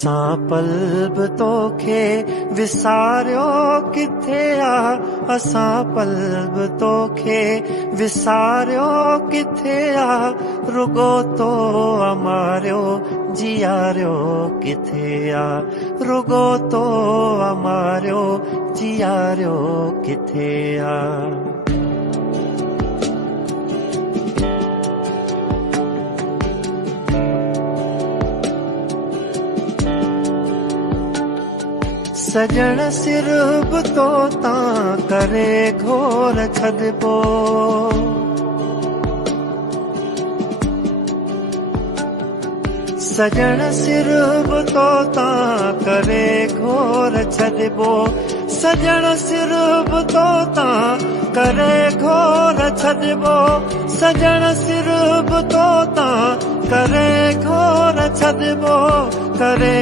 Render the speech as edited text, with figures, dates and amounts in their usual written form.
असां पल बि तोखे विसारियो किथे आ। असां पल बि तोखे विसारियो किथे आ। रुगो तो अमारियो जियारियो किथे आ। रुगो तो अमारियो जियारियो किथे आ। सजण सिर बि तो तां करे घोर छॾिबो। सजण सिर बि तो तां करे घोर छॾिबो। सजण सिर बि तो तां करे घोर छॾिबो। सजण सिर बि तो तां करे घोर छॾिबो। करे